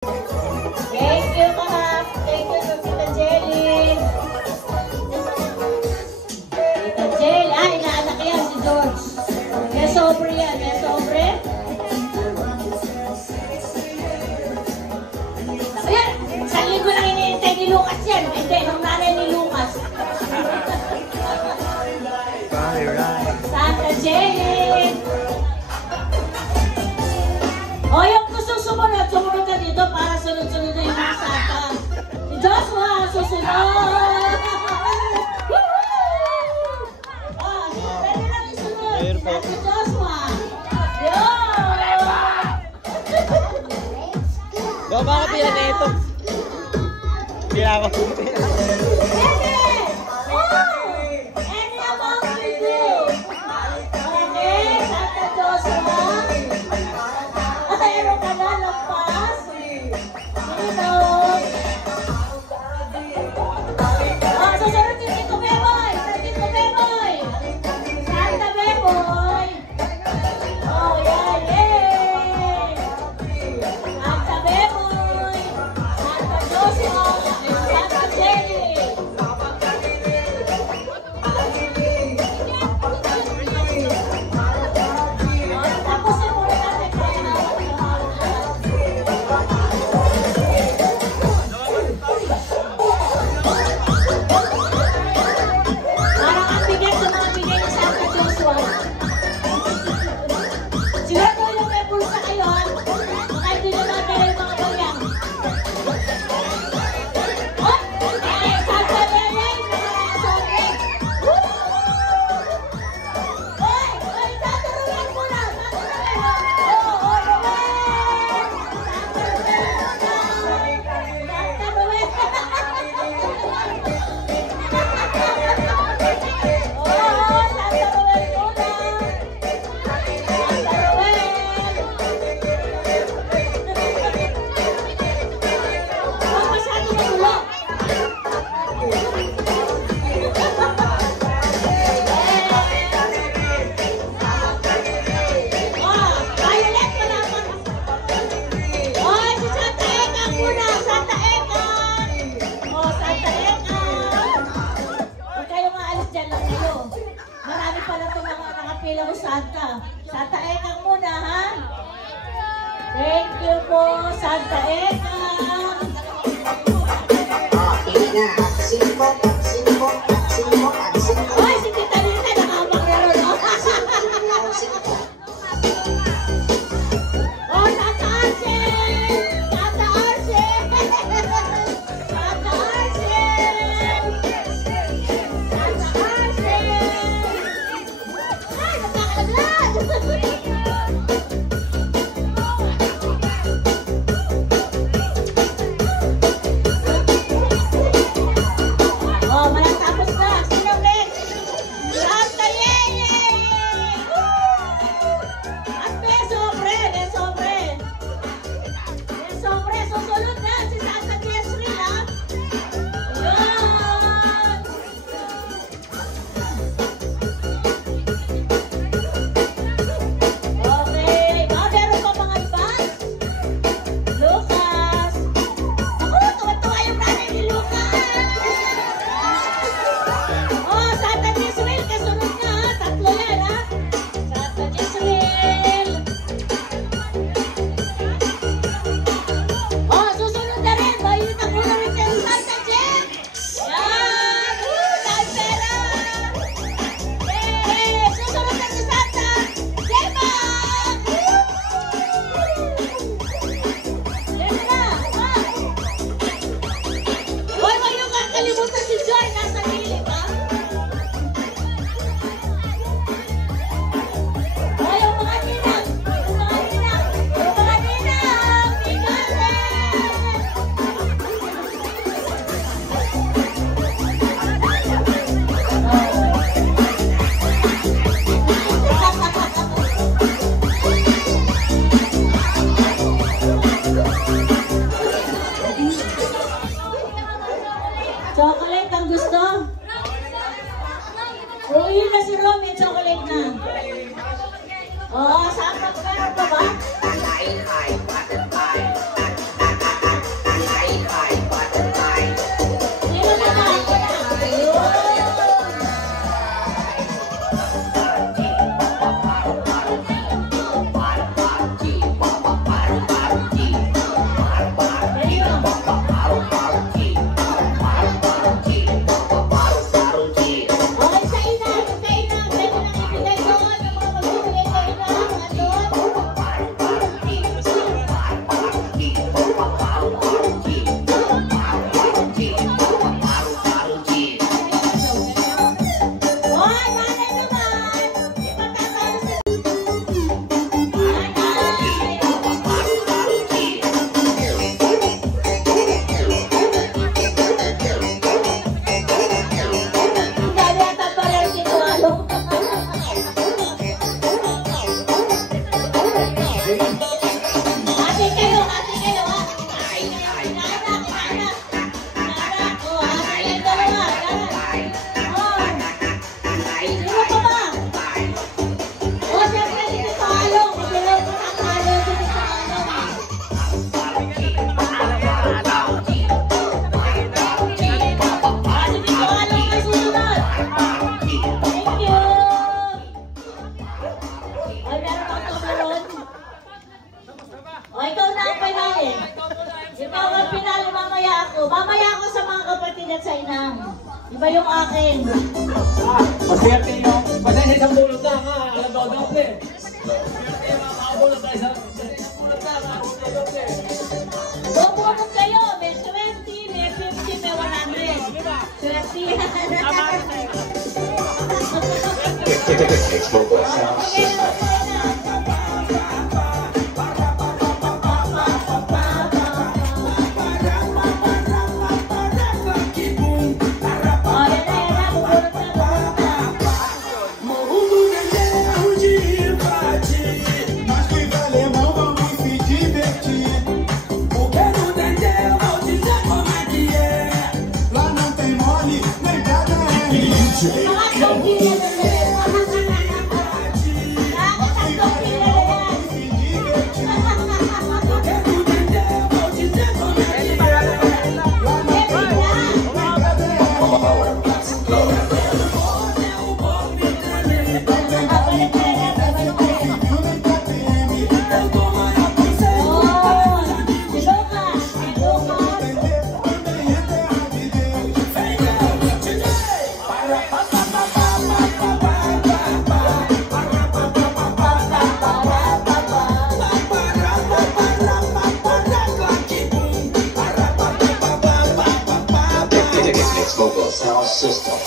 Thank you, Kahap. Thank you, Tita Jelly. Tita Jelly. Ah, inaanak yan si George. May sobre yan. May sobre. Ayan, isang linggo lang iniintay ni Lucas yan. Hindi, nung nanay ni Lucas. Santa Jelly. O, yung gusto sumunod ka dito para sunod-sunod na yung mga Santa. Si Joshua, susunod. Pwede lang isunod. Si Joshua. Gawin ba ka pila na ito? Pila ko. Any amount you do. Okay, Santa Joshua. Meron ka na, lampas. Sino? Susunod yung Tito Beboy. Tito Beboy. Santa Beboy. Oh, yan, yay. Santa Beboy. Santa Joshua. Santa Jelly. Tapusin muna natin kaya parang ang bigay sa mga bigay ni Santa Joshua. Siguro yung may pulsa kayo, ha? Baka hindi na natin yung mga bagyang. Oh! Eh, Santa Belen! Sorry! Oy! Oy, Santa Ruben muna! Santa Ruben! Oh, Ruben! Santa Ruben! Santa Ruben! Oh, Santa Ruben muna! Santa Ruben! Huwag masyado magulo! Oh, Violet mo naman! Oh, si Santa Ekang muna! Santa Ekang! Oh, Santa Ekang! Huwag kayong maalis dyan lang kayo. Marami pala itong mga nakapila ko Santa. Santa Ekang muna, ha? Thank you po, Santa Ekang! Hoy, si Tita Rita nakabang na ron, oh. Oh, Santa Arce! Santa Arce! Santa Arce! Santa Arce! Ay, nagkakalaglag! Oh, malang tapos na. Sino ulit? Santa Yeye! At may sobre, may sobre. May sobre, susunod na si Santa Jezreel, ha? Ayan! Okay. Meron pa mga iba? Lucas. Ako, tuwa-tuwa yung nanay ni Lucas. Oh, Santa Jezreel, kasunod na, ha? Tatlo yan, ha? Santa Jezreel. Oh, susunod na rin. Mayroon ang ulo rin kay Santa Jem. Yan! Dahil pera! Yay! Susunod na si Santa Jema! Jema na! Ha? Hoy, wag yung kakalimutan si Joy. Nasa gilid, ha? Hoy, yung mga ninang! Yung mga ninang! Yung mga ninang! Bigatin! Chocolate ang gusto? Uwi na si Ro, may chocolate na. Oh, saan pa meron pa ba? ko. Mamaya ako sa mga kapatid at sa inang. Iba yung akin. Maswerte yung pasensya isang bulot na nga, alam daw doble. Maswerte yung makakabulot tayo sa isang bulot na nga, alam daw doble. Bubunod kayo. May 20, may 50, may 100. Swerte yan. Technics Mobile Sound System. Technics Mobile Sound System.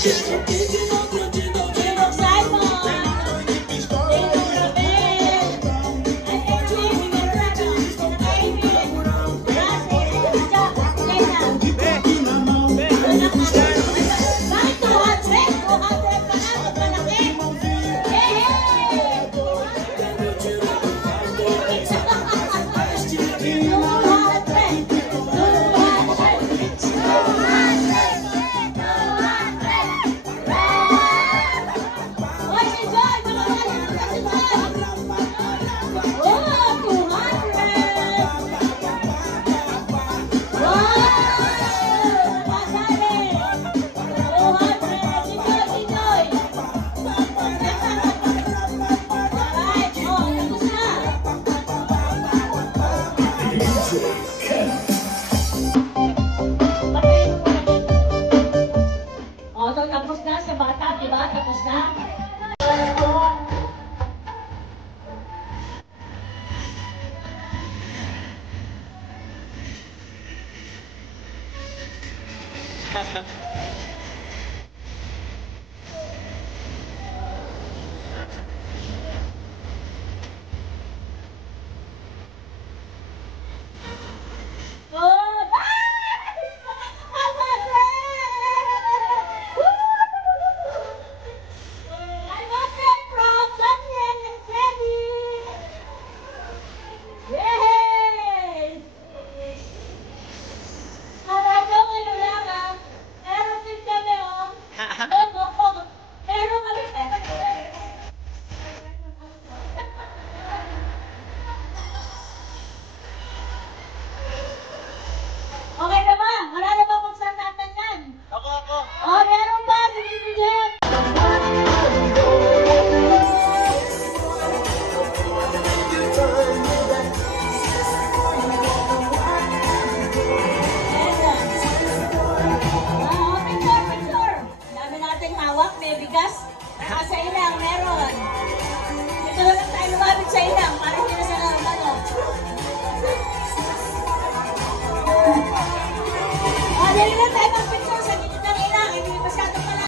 System. Tapos na sa bata, diba? Tapos na. Okay na ba? Wala na ba magsasatan yan? Ako. Oh, meron ba? Sige. Picture. Dami nating hawak, may bigas.